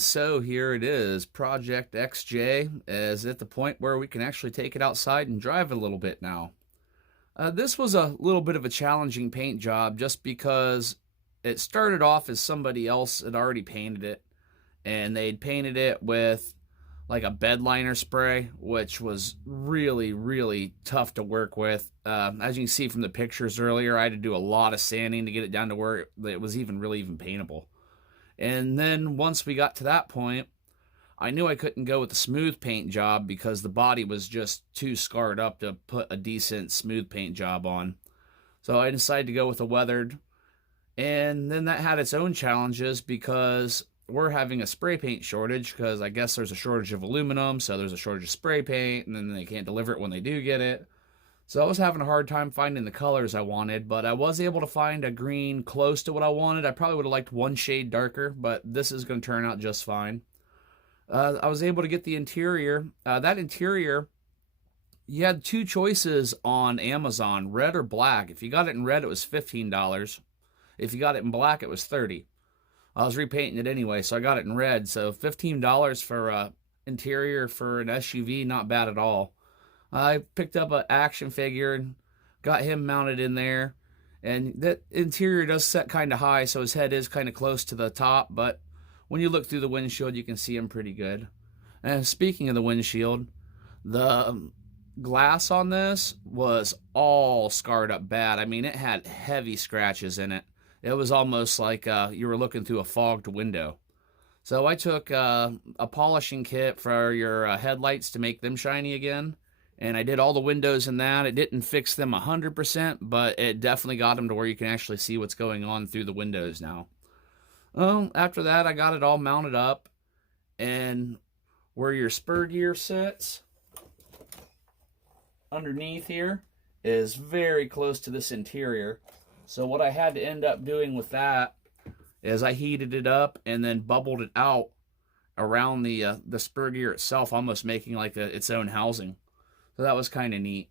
And so here it is. Project XJ is at the point where we can actually take it outside and drive a little bit now. This was a little bit of a challenging paint job just because it started off as somebody else had already painted it, and they'd painted it with like a bed liner spray, which was really, really tough to work with. As you can see from the pictures earlier, I had to do a lot of sanding to get it down to where it was even paintable. And then once we got to that point, I knew I couldn't go with the smooth paint job because the body was just too scarred up to put a decent smooth paint job on. So I decided to go with a weathered. And then that had its own challenges because we're having a spray paint shortage because I guess there's a shortage of aluminum, so there's a shortage of spray paint, and then they can't deliver it when they do get it. So I was having a hard time finding the colors I wanted, but I was able to find a green close to what I wanted. I probably would have liked one shade darker, but this is going to turn out just fine. I was able to get the interior. That interior, you had two choices on Amazon, red or black. If you got it in red, it was $15. If you got it in black, it was $30. I was repainting it anyway, so I got it in red. So $15 for interior for an SUV, not bad at all. I picked up an action figure and got him mounted in there. And that interior does set kind of high, so his head is kind of close to the top, but when you look through the windshield, you can see him pretty good. And speaking of the windshield, the glass on this was all scarred up bad. I mean, it had heavy scratches in it. It was almost like you were looking through a fogged window. So I took a polishing kit for your headlights to make them shiny again. And I did all the windows in that. It didn't fix them 100%, but it definitely got them to where you can actually see what's going on through the windows now. Well, after that, I got it all mounted up, and where your spur gear sits, underneath here, is very close to this interior. So what I had to end up doing with that is I heated it up and then bubbled it out around the spur gear itself, almost making like its own housing. So that was kind of neat.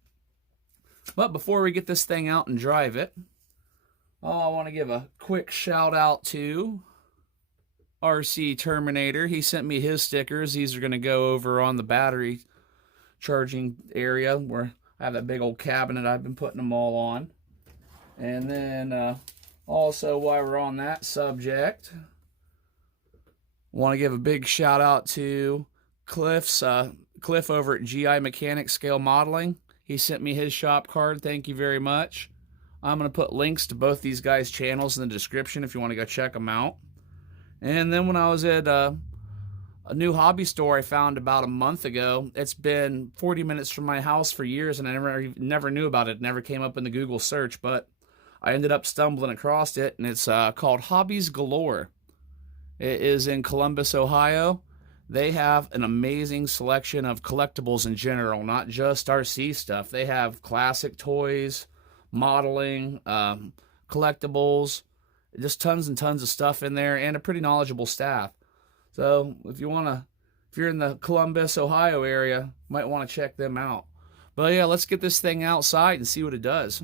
But before we get this thing out and drive it, I want to give a quick shout out to RC Terminator. He sent me his stickers. These are going to go over on the battery charging area where I have that big old cabinet I've been putting them all on. And then also while we're on that subject, want to give a big shout out to Cliff over at GI Mechanic Scale Modeling. He sent me his shop card. Thank you very much. I'm going to put links to both these guys' channels in the description if you want to go check them out. And then when I was at a new hobby store I found about a month ago, it's been 40 minutes from my house for years, and I never knew about it. It never came up in the Google search, but I ended up stumbling across it, and it's called Hobbies Galore. It is in Columbus, Ohio. They have an amazing selection of collectibles in general, not just RC stuff. They have classic toys, modeling, collectibles, just tons and tons of stuff in there, and a pretty knowledgeable staff. So if you're in the Columbus, Ohio area, might want to check them out. But yeah, let's get this thing outside and see what it does.